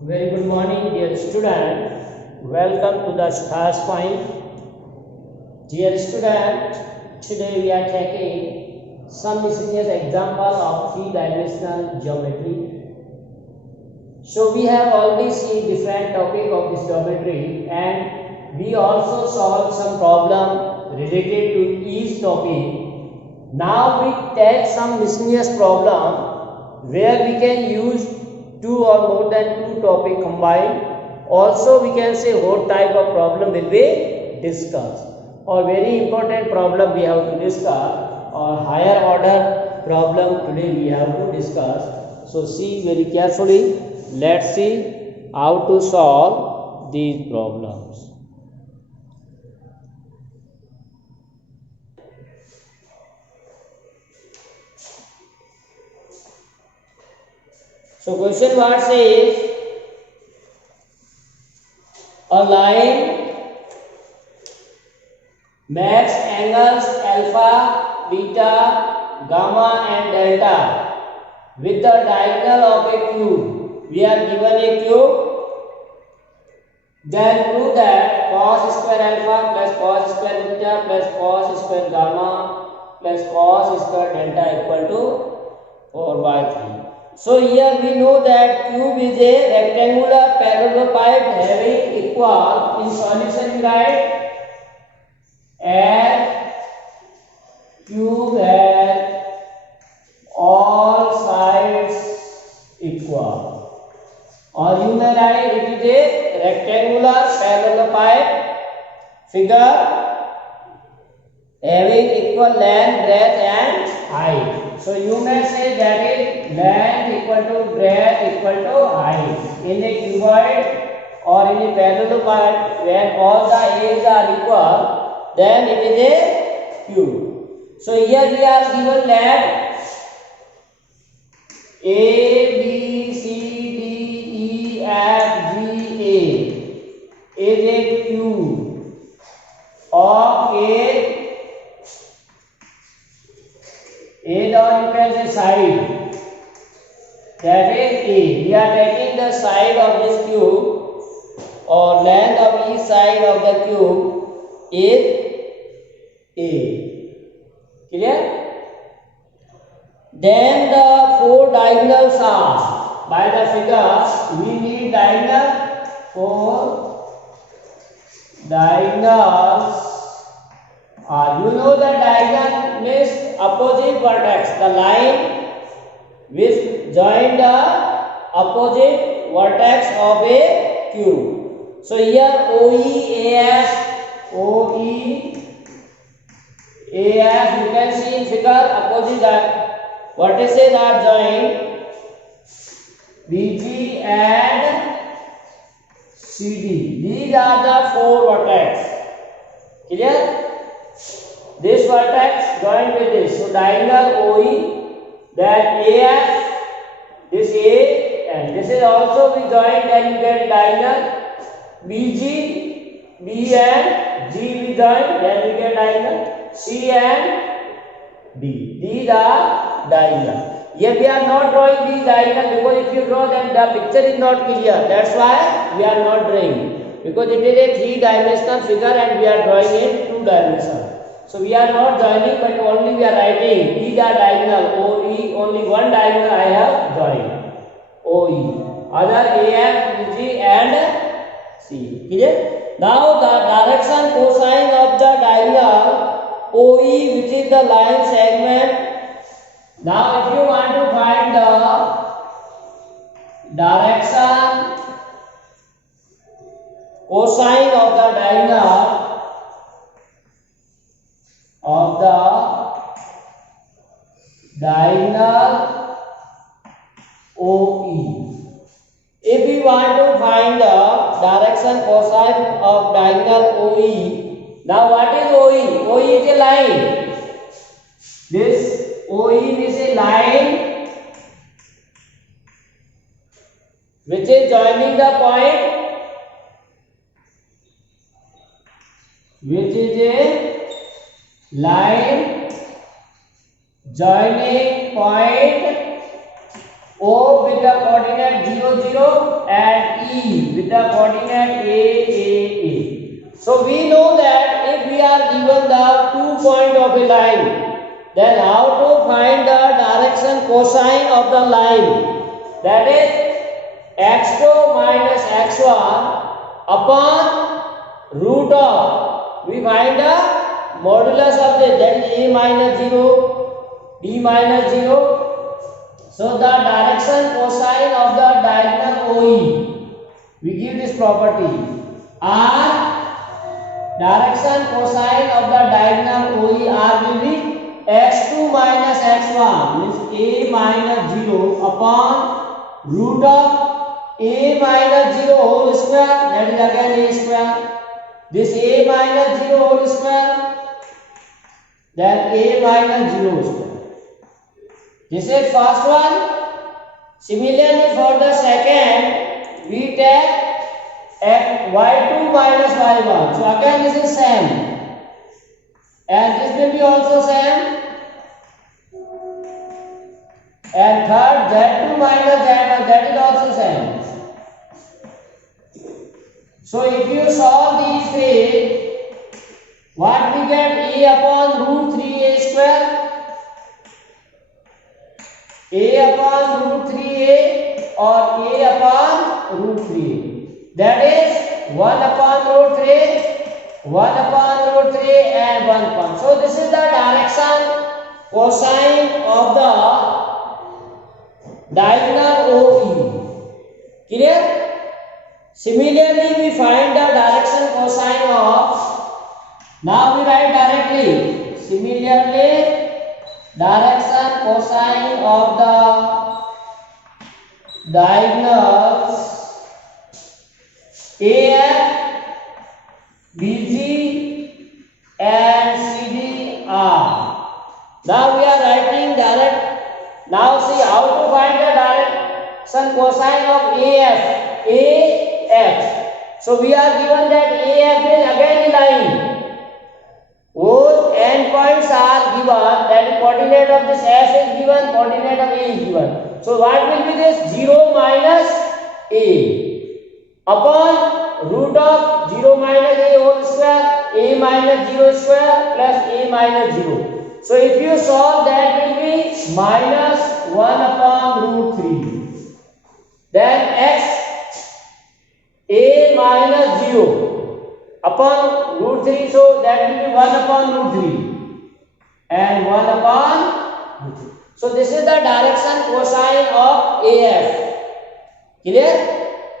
Very good morning, dear student. Welcome to the Stars Point. Dear student, today we are taking some miscellaneous example of three-dimensional geometry. So we have already seen different topic of this geometry, and we also solved some problem related to each topic. Now we take some miscellaneous problem where we can use two or more than two topic combined. Also we can say what type of problem will be discussed, or very important problem we have to discuss, or higher order problem today we have to discuss. So see very carefully. Let's see how to solve these problems. So question what says, a line makes angles alpha, beta, gamma and delta with the diagonal of a cube. We are given a cube. Then prove that cos square alpha plus cos square beta plus cos square gamma plus cos square delta equal to 4 by 3. So here we know that cube is a rectangular parallelepiped having equal, in solution we write as cube has all sides equal, or you may write it is a rectangular parallelepiped figure having equal length, breadth and height. So you may say that is length equal to breadth equal to height. In a cuboid or in a parallelepiped, when all the edges are equal, then it is a cube. So here we are given length A, B, C, D, E, F, G, A is a cube of A, or you can say side, that is A. We are taking the side of this cube, or length of each side of the cube is A. Clear? Then the four diagonals are, by the figure we need diagonal, four diagonals are, you know the diagonal means opposite vertex, the line which join the opposite vertex of a cube. So here OE, AF, OE, AF, you can see in figure opposite vertices are joined, BG and CD. These are the four vertex. Clear? This vertex joined with this. So diagonal OE, that AF, this A, and this is also be joined, then you get diagonal BG, B and G be joined, then you get diagonal C and D. These are diagonal. Here we are not drawing these diagonal, because if you draw them the picture is not clear. That's why we are not drawing, because it is a three-dimensional figure and we are drawing in two dimensions. So we are not joining, but only we are writing these are diagonal OE, only one diagonal I have joined, OE, other AF, BG and C. Clear? Now the direction cosine of the diagonal OE, which is the line segment. Now if you want to find the direction cosine of the diagonal of the diagonal OE. If we want to find the direction cosine of diagonal OE, now what is OE? OE is a line. This OE is a line which is joining the point, which is a line joining point O with the coordinate 0, 0 and E with the coordinate A, A, A. So we know that if we are given the 2 point of a line, then how to find the direction cosine of the line? That is x2 minus x1 upon root of, we find the modulus of this, that is A minus 0, B minus 0. So the direction cosine of the diagonal OE, we give this property R, direction cosine of the diagonal OE R will be x2 minus x1 means A minus 0 upon root of A minus 0 whole square, that is again A square. This A minus 0 whole square, then A minus 0 square. This is first one. Similarly for the second, we take y2 minus y1. So again this is same. And this will be also same. And third, z2 minus z1, that is also same. So if you solve these three, what we get? A upon root 3a square. A upon root 3a or A upon root 3a. That is 1 upon root 3, 1 upon root 3 and 1 upon. So this is the direction cosine of the diagonal OE. Clear? Similarly, we find the direction cosine of, now we write directly. Similarly, direction cosine of the diagonals AF, BG and CD are. Now we are writing direct. Now see how to find the direction cosine of AF. AF. So we are given that AF is again a line. Whose endpoints are given, that is coordinate of this F is given, coordinate of A is given. So what will be this? 0 minus A upon root of 0 minus A whole square, A minus 0 square plus A minus 0. So if you solve, that will be minus 1 upon root 3. Then x A minus 0 upon root 3, so that will be 1 upon root 3 and 1 upon root 3. So this is the direction cosine of AF. Clear?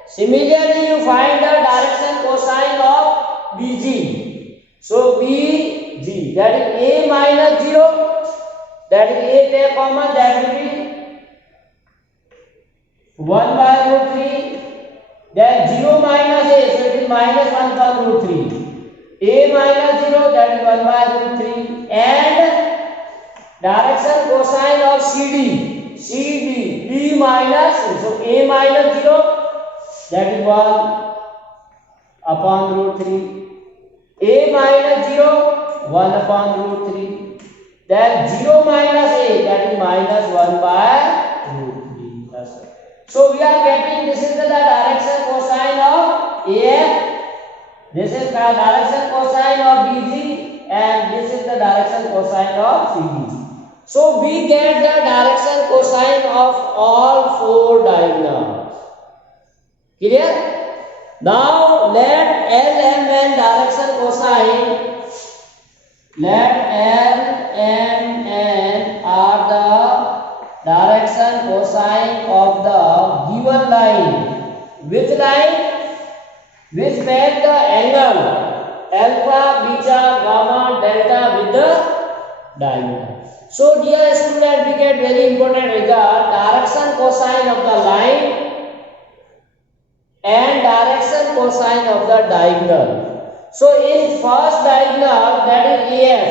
Similarly, you find the direction cosine of BG. So BG, that is A minus 0, that is A take common, that will be 1 by root 3. Then 0 minus A, so it is minus 1 upon root 3. A minus 0, that is 1 by root 3. And direction cosine of CD. CD, B minus, so A minus 0, that is 1 upon root 3. A minus 0, 1 upon root 3. Then 0 minus A, that is minus 1 by root 3. That's it. So we are getting, this is the direction cosine of AF, this is the direction cosine of BG, and this is the direction cosine of CD. So we get the direction cosine of all four diagonals. Clear? Now let L, M and direction cosine, let L, M and are the direction cosine of the given line. Which line? Which make the angle alpha, beta, gamma, delta with the diagonal. So dear student, we get very important regard direction cosine of the line and direction cosine of the diagonal. So in first diagonal, that is AF,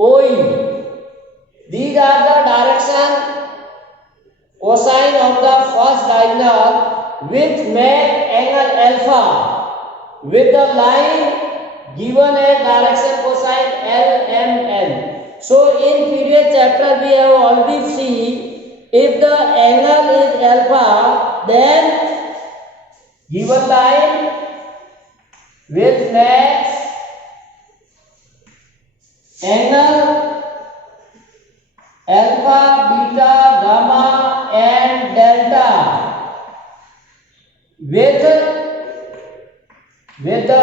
OE, these are the direction cosine of the first diagonal which make angle alpha with the line given a direction cosine L, M, N. So in previous chapter we have already seen if the angle is alpha, then given line with max angle alpha, beta, gamma and delta with the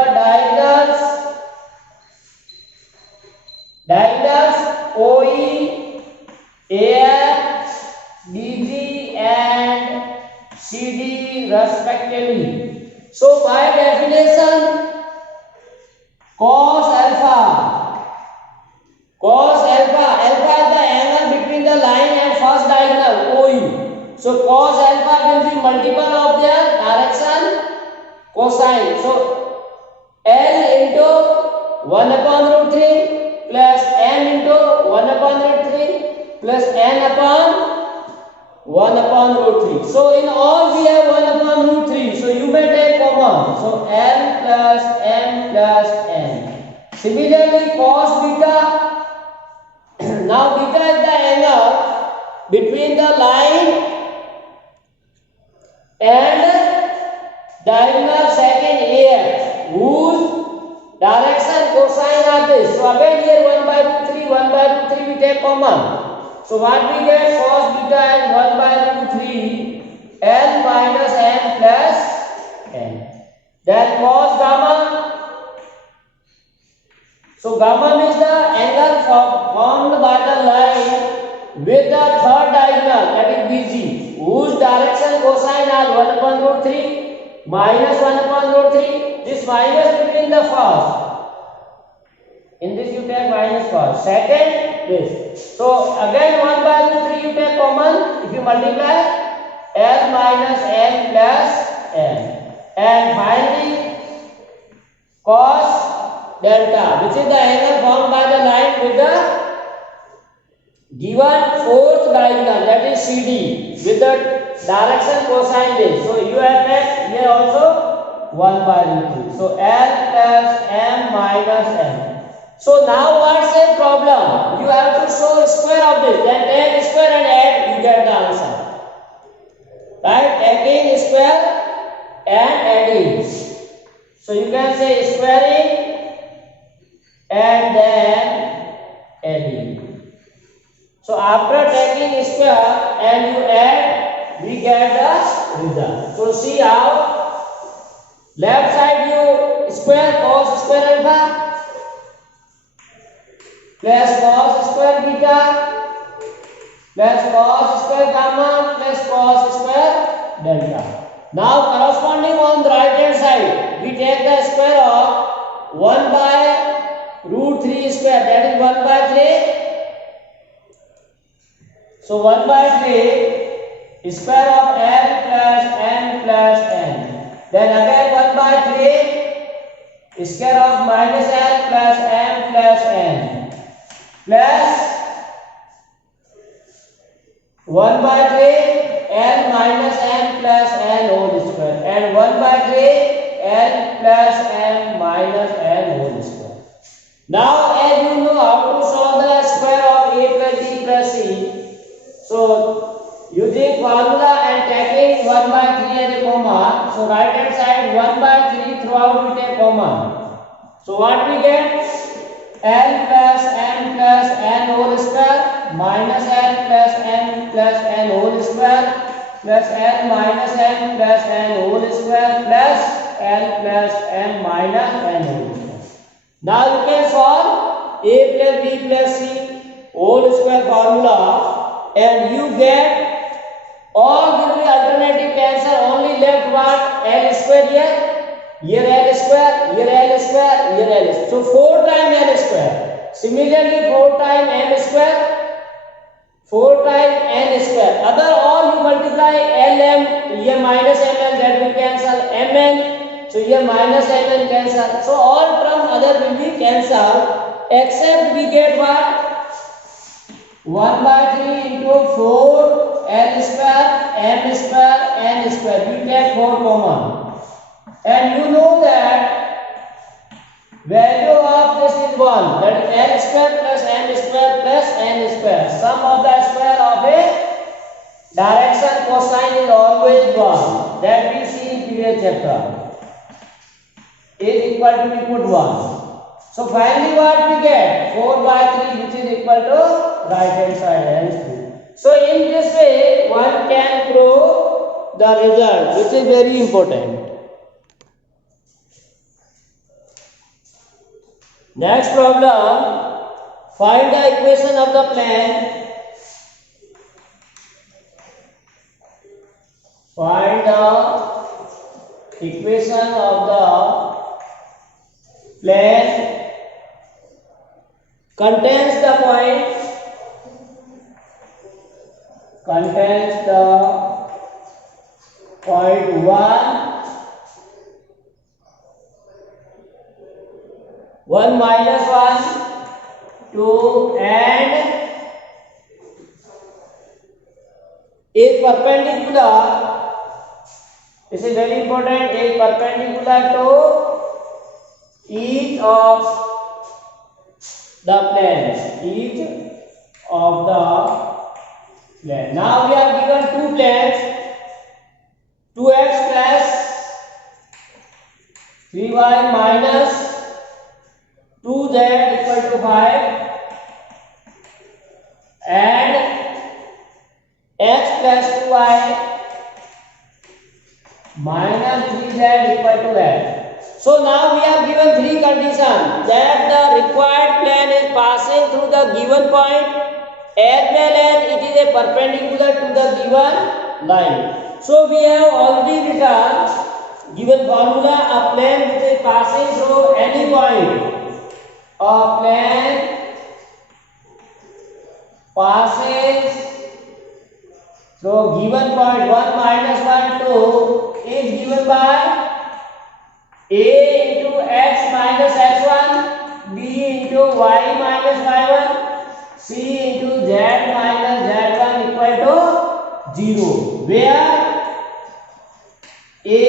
diagonals OE, AF, BG and CD respectively. So by definition, cos alpha is the angle between the line and first diagonal OE. So cos alpha will be multiple of their direction cosine. So L into 1 upon root 3 plus m into 1 upon root 3 plus n upon 1 upon root 3. So in all we have 1 upon root 3. So you may take common. So L plus m plus n. Similarly cos beta. Now beta is the angle between the line and diagonal second AF whose direction cosine are this. So again here 1 by root 3, 1 by root 3 we take common. So what we get, cos beta is 1 by root 3 L minus n plus n. Then cos gamma. So gamma means the angle formed by the line with the third diagonal, that is BG, whose direction cosine are 1 upon root 3 minus 1 upon root 3. This minus between the first. In this you take minus first. Second, this. So again 1 by root 3 you take common. If you multiply, L minus n plus n. And finally, cos delta, which is the angle formed by the line with the given fourth diagonal, that is CD, with the direction cosine this. So you have here also 1 by root 3. So L plus m minus n. So now what's the problem? You have to show square of this. Then take square and add, you get the answer. Right? Taking square and adding. So you can say squaring and then adding. So after taking square and you add, we get the result. So see how left side you square cos square alpha plus cos square beta plus cos square gamma plus cos square delta. Now corresponding on the right hand side, we take the square of 1 by root 3 square, that is 1 by 3. So 1 by 3 square of L plus n plus n. Then again 1 by 3 square of minus L plus m plus n plus 1 by 3 L minus n plus n whole square and 1 by 3 L plus m minus n whole square. Now as you know how to solve the square of a plus b plus c. So using formula and taking 1 by 3 as a common. So right hand side 1 by 3 throughout we take common. So what we get? L plus m plus n whole square minus L plus m plus n whole square plus L minus m plus n whole square plus L plus m minus n whole square. Now you can solve a plus b plus c whole square formula and you get all given alternative answer. Only left what? L square here L square, here L square, here L square. So 4 times L square. Similarly 4 times m square, 4 times n square. Other all you multiply Lm, here minus mn, that will cancel mn. So here minus mn cancel. So all term other will be cancelled except we get what? 1 by 3 into 4 L square, m square, n square. We take 4 common. And you know that value of this is 1. That is L square plus m square plus n square. Sum of the square of a direction cosine is always 1. That we see in previous chapter. Is equal to, we put 1. So finally what we get? 4/3, which is equal to right hand side, hence 2. So in this way one can prove the result, which is very important. Next problem, find the equation of the plane. Find the equation of the plane contains the point, contains the point 1, 1 minus 1, 2 and is perpendicular. This is very important, is perpendicular to each of the planes, each of the plane. Now we are given two planes, 2x plus 3y minus 2z equal to 5 and x plus 2y minus 3z equal to x. So now we are given three conditions, that the required plane is passing through the given point as well as it is a perpendicular to the given line. So we have already written given formula, a plane which is passing through any point, a plane passes through given point 1 minus 1 2 is given by a into x minus x1, b into y minus y1, c into z minus z1 equal to 0, where a,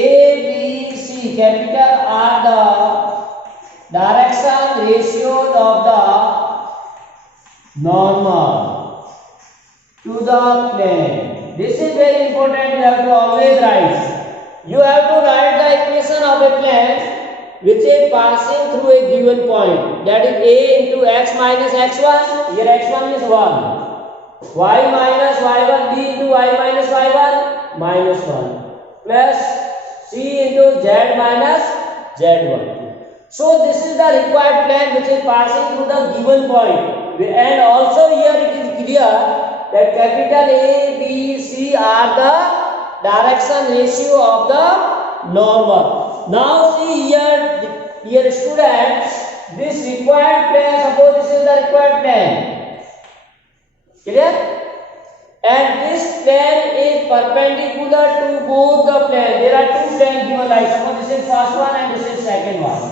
b, c capital are the direction ratios of the normal to the plane. This is very important, you have to always write. You have to write the equation of a plane which is passing through a given point, that is a into x minus x1, here x1 is 1, y minus y1, b into y minus y1 minus 1 plus c into z minus z1. So this is the required plane which is passing through the given point, and also here it is clear that capital A, B, C are the direction ratio of the normal. Now see here students, this required plane, suppose this is the required plane, clear? And this plane is perpendicular to both the planes. There are two planes given, like suppose this is first one and this is second one.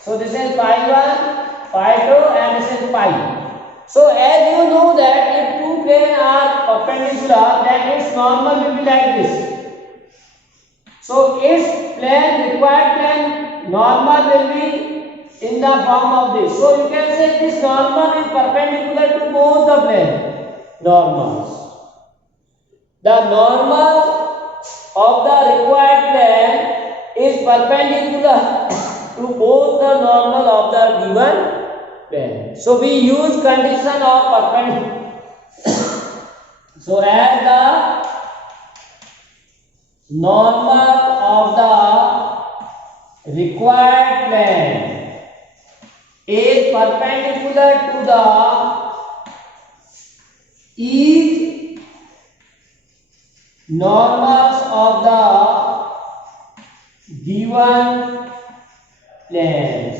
So this is pi 1, pi 2 and this is pi. So as you know that if two planes are perpendicular, then its normal will be like this. So its plane, required plane normal will be in the form of this. So you can say this normal is perpendicular to both the plane normals. The normal of the required plane is perpendicular to both the normal of the given plane. So we use condition of perpendicular. So as the normal of the required plane is perpendicular to the each normals of the given planes.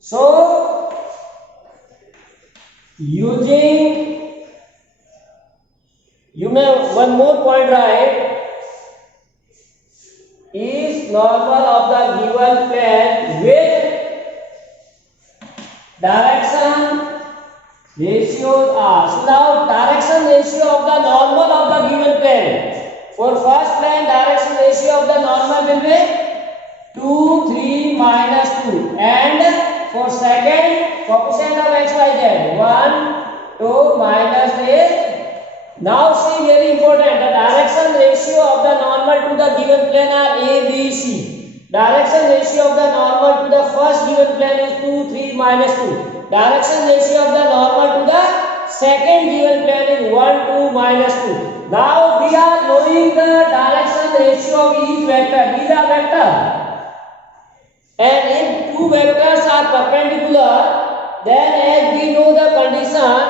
So using, you may one more point write, is normal of the given plane with direction ratios are. So now direction ratio of the normal of the given plane. For first plane, direction ratio of the normal will be 2, 3, minus 2, and for second, coefficient of x, y, z 1, 2, minus 8. Now see, very important, ratio of the normal to the given plane are A, B, C. Direction ratio of the normal to the first given plane is 2, 3, minus 2. Direction ratio of the normal to the second given plane is 1, 2, minus 2. Now we are knowing the direction ratio of each vector. These are vector. And if two vectors are perpendicular, then as we know the condition,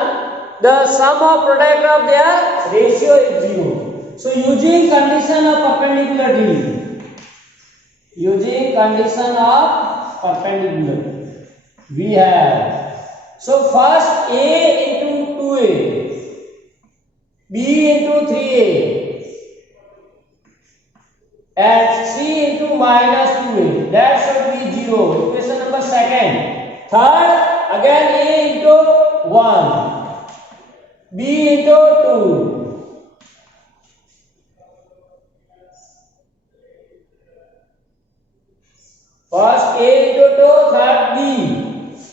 the sum of product of their ratio is 0. So using condition of perpendicularity, we have, so first A into 2A, B into 3A, and C into minus 2A. That should be 0. Equation number second. Third, again A into 1, B into 2. First A into 2, third B.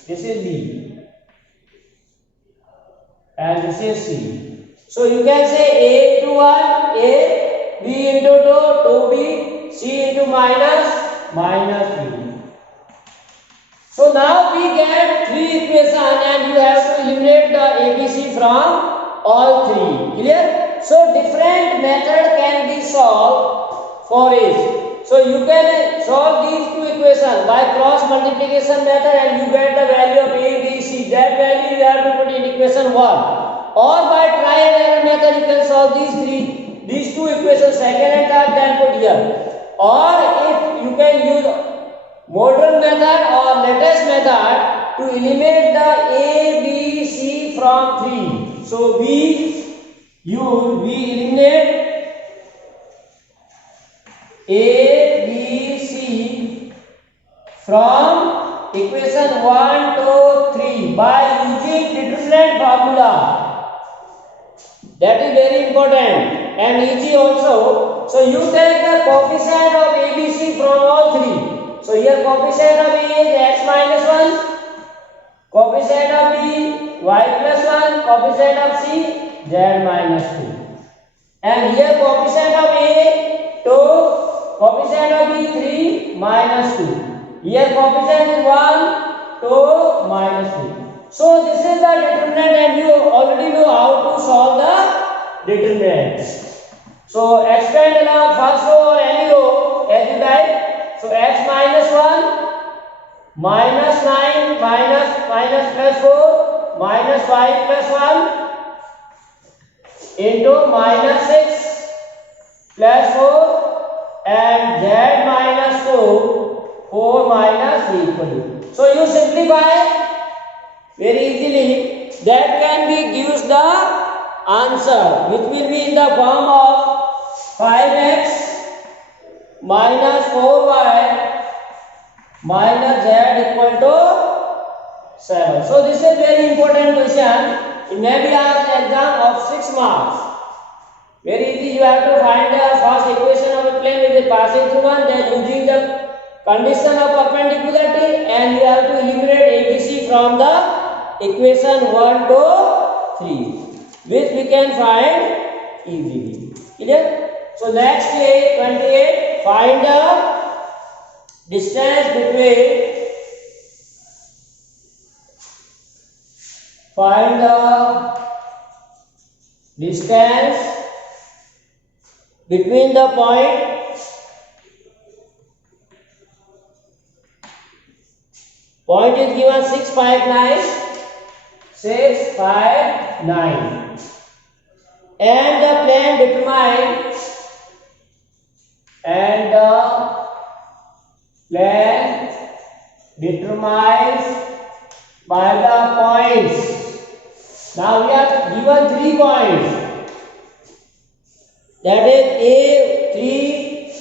This is B. And this is C. So you can say A into 1, A, B into 2, 2B, C into minus B. So now we get three equations and you have to eliminate the ABC from all three. Clear? So different method can be solved for it. So you can solve these two equations by cross multiplication method and you get the value of A, B, C. That value you have to put in equation 1. Or by trial and error method you can solve these two equations, second and third, then put here. Or if you can use modern method or latest method to eliminate the A, B, C from 3. So we eliminate A, B, C from equation 1 to 3 by using determinant formula. That is very important and easy also. So you take the coefficient of ABC from all three. So here coefficient of A is x minus 1, coefficient of B y plus 1, coefficient of C z minus 2. And here coefficient of A 2, coefficient of B 3 minus 2. Here coefficient is 1, 2 minus 2. So this is the determinant and you already know how to solve the determinants. So expand along first row or any row as you like. So x minus 1 minus 9 minus plus 4 minus y plus 1 into minus 6 plus 4 and z minus 2 4 minus 3 equal to. So you simplify very easily. That can be gives the answer which will be in the form of 5x minus 4y minus z equal to 7. So this is very important question. It may be asked exam of 6 marks. Very easy. You have to find the first equation of a plane with a passing through one, then using the condition of perpendicularity and you have to eliminate ABC from the equation 1 to 3 which we can find easily. Clear? So next is 28. Find the distance between the point is given 659 and the plane determined by the points. Now we are given 3 points, that is A 3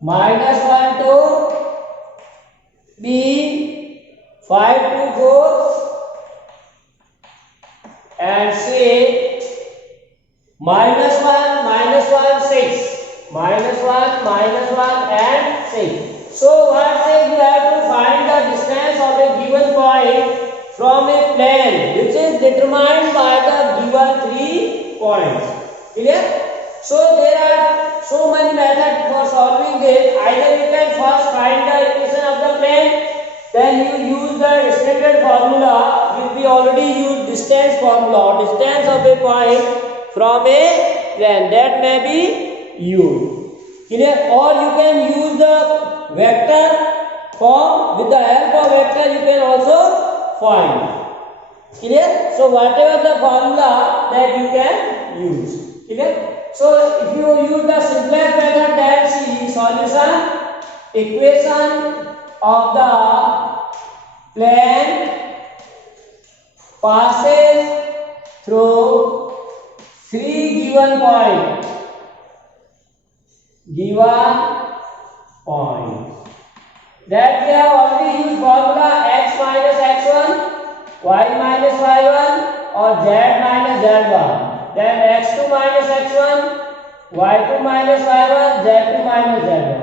minus 1 to B 5 to 4 and C minus 1 6 minus 1 and 6. So what says you have to find the distance of a given point from a plane which is determined by the given 3 points. Clear? So there are so many methods for solving this. Either you can first find the equation of the plane, then you use the standard formula which we already used, distance formula, or distance of a point from a plane, that may be used. Clear? Or you can use the vector form. With the help of vector you can also find. Clear? So whatever the formula that you can use. Clear? So if you use the simplest method, that's the solution equation of the plane passes through three given points. That we have already used formula x minus x1, y minus y1, or z minus z1. Then x2 minus x1, y2 minus y1, z2 minus z1.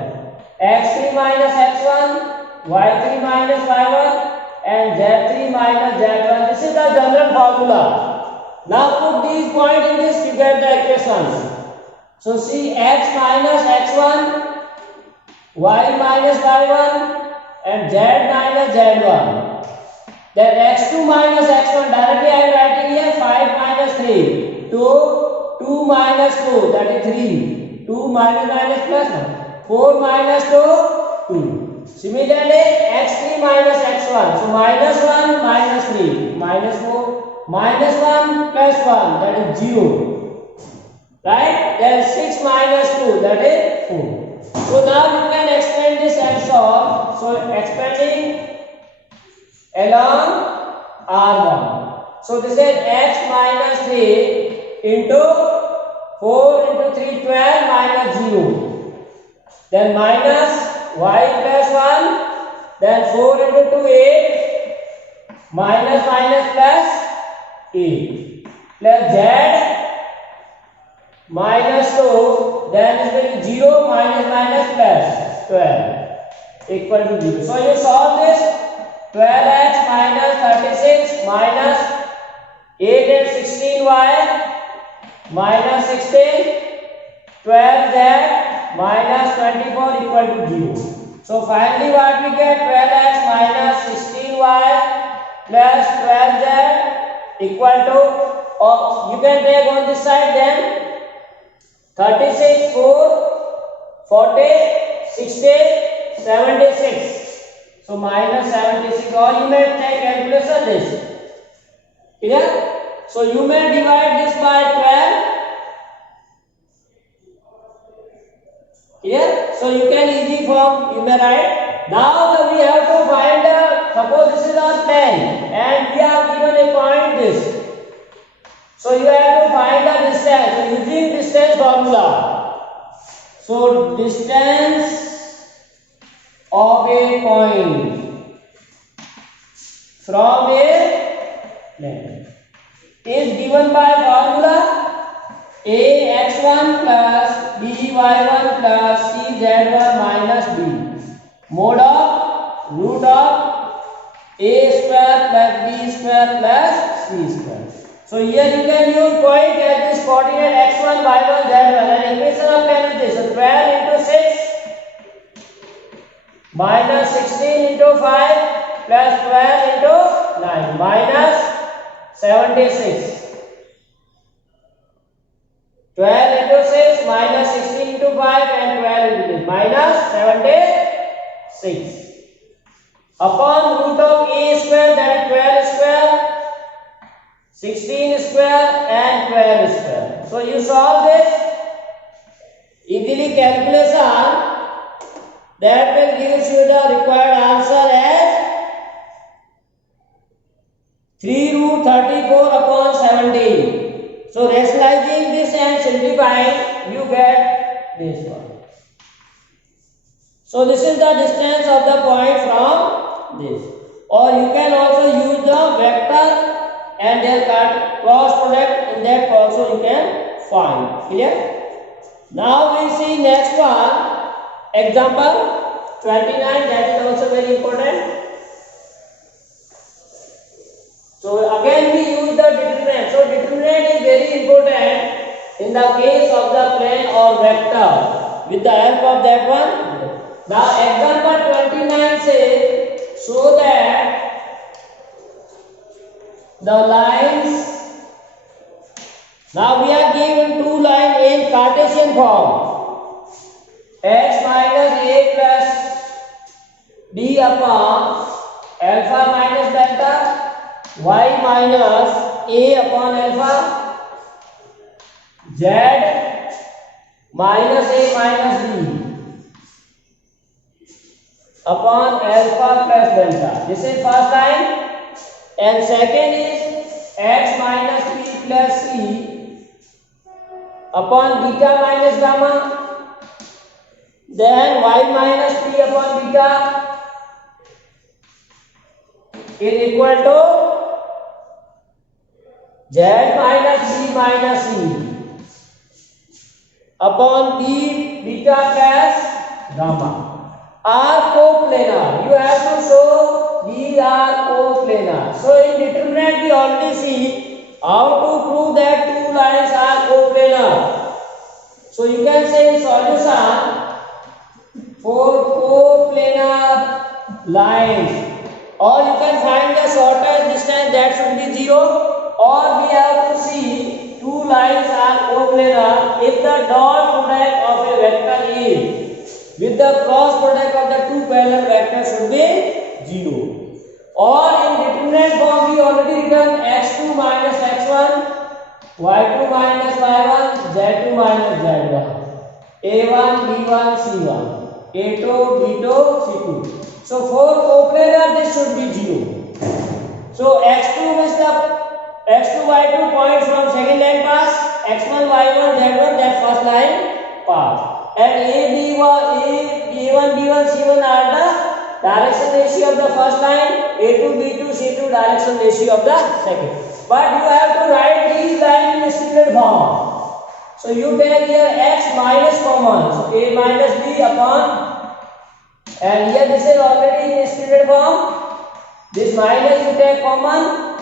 x3 minus x1, y3 minus y1, and z3 minus z1. This is the general formula. Now put these points in this to get the equations. So see, x minus x1, y minus y1, and z minus z1. Then x2 minus x1, directly I am writing here 5 minus 3. 2 minus 2, that is 3. 2 minus plus 1. 4 minus 2, 2. Similarly, x3 minus x1. So minus 1 minus 3. Minus 4. Minus 1 plus 1, that is 0. Right? Then 6 minus 2, that is 4. So now you can expand this and solve. So expanding along R1. So this is x minus 3 into 4 into 3, 12 minus 0. Then minus y plus 1. Then 4 into 2, 8. Minus plus 8. Plus z minus 2. Then it will be 0 minus plus 12 equal to 0. So you solve this. 12x minus 36 minus 8 and 16y minus 16, 12z minus 24 equal to 0. So finally what we get, 12x minus 16y plus 12z equal to, or you can take on this side then 36, 4, 40, 60, 76. So minus 76, or you may take calculation this. Clear? So you may divide this by 12. Clear? So you can easy form, you may write. Now we have to find suppose this is our plane and we are given a point this. So you have to find the distance. So using distance formula. So distance of a point from a plane is given by formula ax1 plus by1 plus cz1 minus b mod of root of a square plus b square plus c square. So here you can use point at this coordinate x1, y1, z1 and equation of plane is this. So 12 into 6 minus 16 into 5 plus 12 into 9 minus 76. 12 into 6 minus 16 into 5 and 12 into this minus 76 upon root of a square, that is 12 square, 16 square and 12 square. So you solve this easily calculation, that will give you the required answer as 3 root 34 upon 17. So rationalizing this and simplifying, you get this one. So this is the distance of the point from this. Or you can also use the vector and their cross product, in that also you can find. Clear? Now we see next one. Example 29, that is also very important. So again we use the determinant. So determinant is very important in in the case of the plane or vector with the help of that one. Now example 29 says show that the lines. Now we are given two lines in Cartesian form, x minus a plus b upon alpha minus delta, y minus a upon alpha, z minus a minus b upon alpha plus delta. This is first line, and second is x minus b plus c upon beta minus gamma, then y minus p upon beta is equal to z minus b minus c upon b beta plus gamma are coplanar. You have to show these are coplanar. So in determinant we already see how to prove that two lines are coplanar. So you can say in solution for coplanar lines, or you can find the shortest distance, that should be 0, or we have to see two lines are coplanar if the dot product of a vector is with the cross product of the two parallel vectors should be 0. Or in determinant form we already written x2 minus x1, y2 minus y1, z2 minus z1, a1 b1 c1, a2 b2 c2. So for coplanar this should be 0. So x2 is the x2 y2 points from second line pass, x1 y1 z1 that first line pass, and a1 b1 c1 are the direction ratio of the first line, a2 b2 c2 direction ratio of the second. But you have to write these lines in standard form. So you take here x minus common, so a minus b upon, and here this is already in standard form, this minus you take common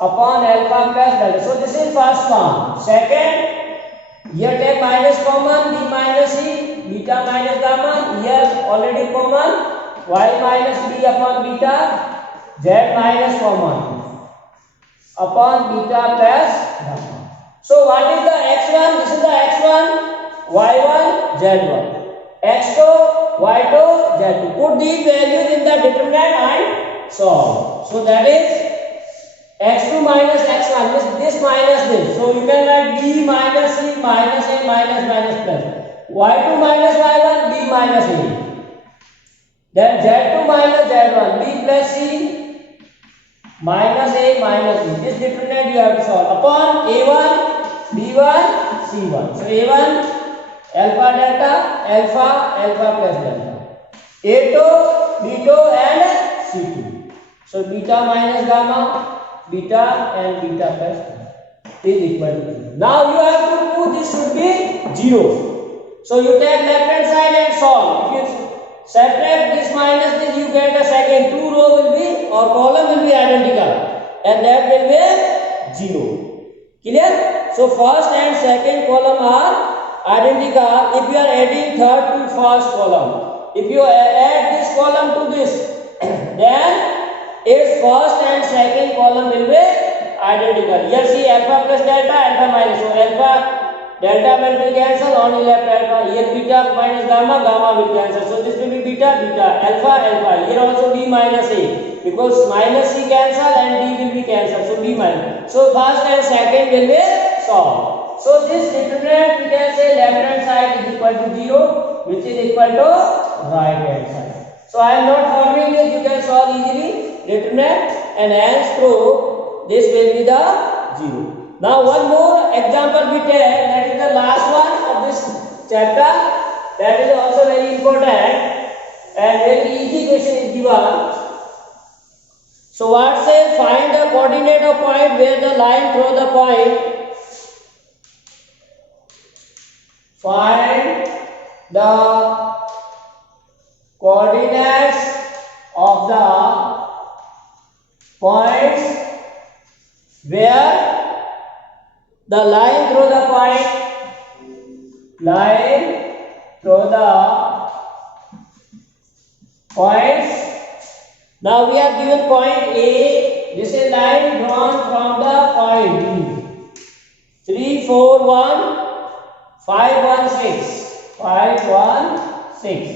upon alpha plus delta. So this is first form. Second, here take minus common, b minus c, beta minus gamma, here already common, y minus b upon beta, z minus common upon beta plus gamma. So what is the x1? This is the x1, y1, z1, x2, y2, z2. Put these values in the determinant and solve. So that is x2 minus x1, this minus this. So you can write b minus c minus a minus minus plus, y2 minus y1, b minus a. Then z2 minus z1, b plus c minus a minus b. This determinant you have to solve upon a1, b1, c1. So a1 alpha delta, alpha plus delta, a2 b2 and c2. So beta minus gamma, beta and beta plus is equal to 0. Now you have to prove this should be 0. So you take left hand side and solve. If you subtract this minus this, you get a second two row will be or column will be identical, and that will be 0. Clear? So first and second column are identical if you are adding third to first column. If you add this column to this, then its first and second column will be identical. Here see alpha plus delta, alpha minus. So alpha delta will cancel, only left alpha. Here beta minus gamma, gamma will cancel. So this will be beta, beta, alpha, alpha. Here also b minus a, because minus c cancel and d will be cancelled. So b minus. So first and second will be solved. So this determinant we can say left hand side is equal to 0, which is equal to right hand side. So I am not forming this, you can solve easily determinant, and hence prove this will be the 0. Now one more example we take, that is the last one of this chapter, that is also very important and very easy question is given. So what says, find the coordinate of point where the line through the point. Find the coordinates of the points where the line through the points. Now we have given point A. This is line drawn from the point B. 3, 4, 1, 5, 1, 6. 5, 1, 6.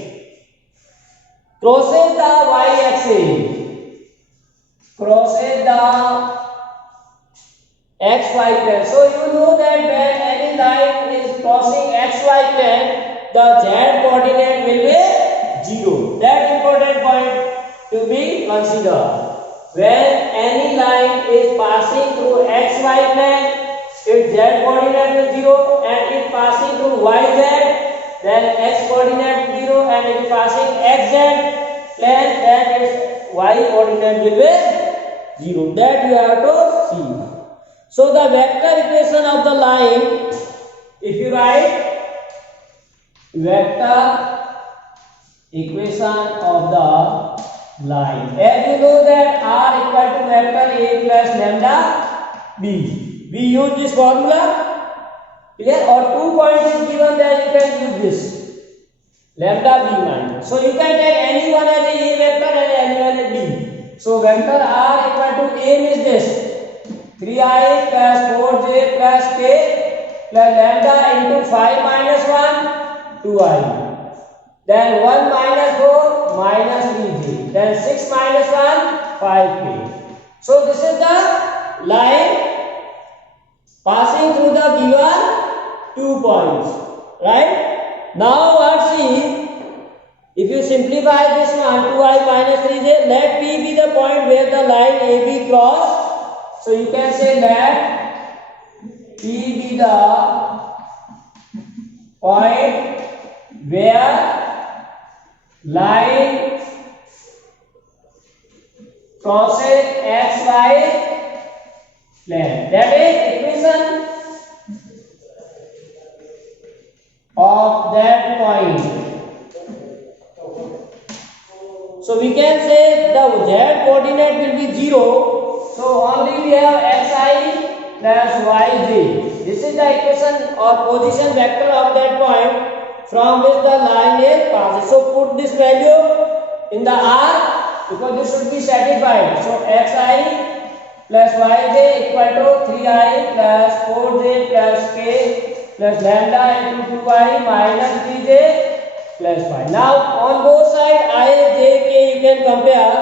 Crosses the y-axis. Crosses the xy plane. So you know that when any line is crossing xy plane, the z coordinate will be 0. That important point to be considered. When any line is passing through xy plane, its z coordinate is 0, and if passing through yz, then x coordinate 0, and if passing xz plane, then its y coordinate will be 0. That you have to see. So the vector equation of the line, if you write vector equation of the line, as you know that r equal to vector a plus lambda b. We use this formula. Clear? Or 2 points is given, then you can use this lambda b minus. So you can take any one as a vector and any one as b. So vector r equal to a is this 3i plus 4j plus k plus lambda into 5 minus 1 2i. Then 1 minus 4 minus 3j. Then 6 minus 1 5k. So this is the line passing through the given 2 points, right? Now let's see, if you simplify this one, 2i minus 3j, let p be the point where the line AB cross. So you can say that p be the point where line crosses xy plane. That is equation of that point. So we can say the z coordinate will be 0. So only we have xi plus yj. This is the equation or position vector of that point from which the line is passes. So put this value in the r because this should be satisfied. So xi plus yj equal to 3i plus 4j plus k plus lambda into 2i minus 3j plus 5. Now on both sides I, j, k you can compare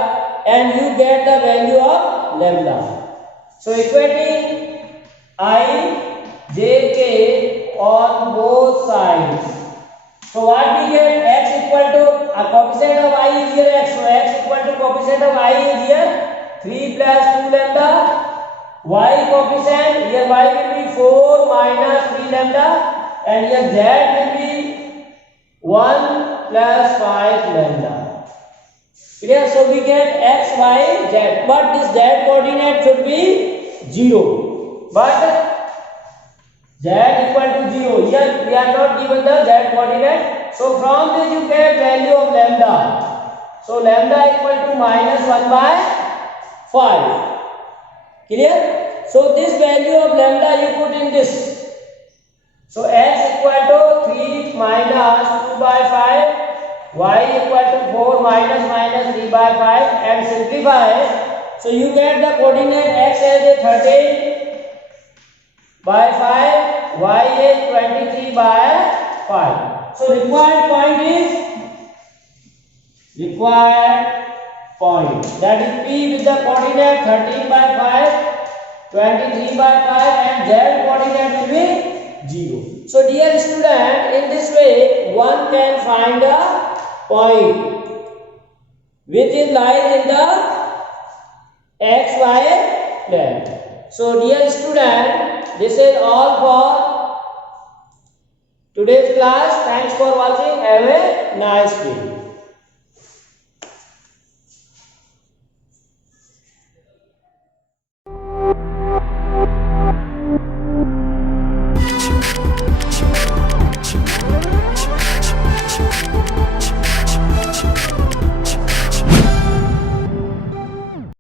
and you get the value of lambda. So equating I, j, k on both sides. So what we get? X equal to a coefficient of I is here x. So x equal to coefficient of I is here 3 plus 2 lambda. Y coefficient here y will be 4 minus 3 lambda, and here z will be 1 plus 5 lambda. Clear? So we get x, y, z, but this z coordinate should be 0. But z equal to 0. Here we are not given the z coordinate. So from this you get value of lambda. So lambda equal to minus 1 by 5. Clear? So this value of lambda you put in this. So x equal to 3 minus 2 by 5, y equal to 4 minus 3 by 5, and simplify. So you get the coordinate x as a 13 by 5, y is 23 by 5. So required point that is p with the coordinate 13 by 5, 23 by 5, and z coordinate will be 0. So dear student, in this way one can find a point which is lies in the xy plane. So dear student, this is all for today's class. Thanks for watching. Have a nice day.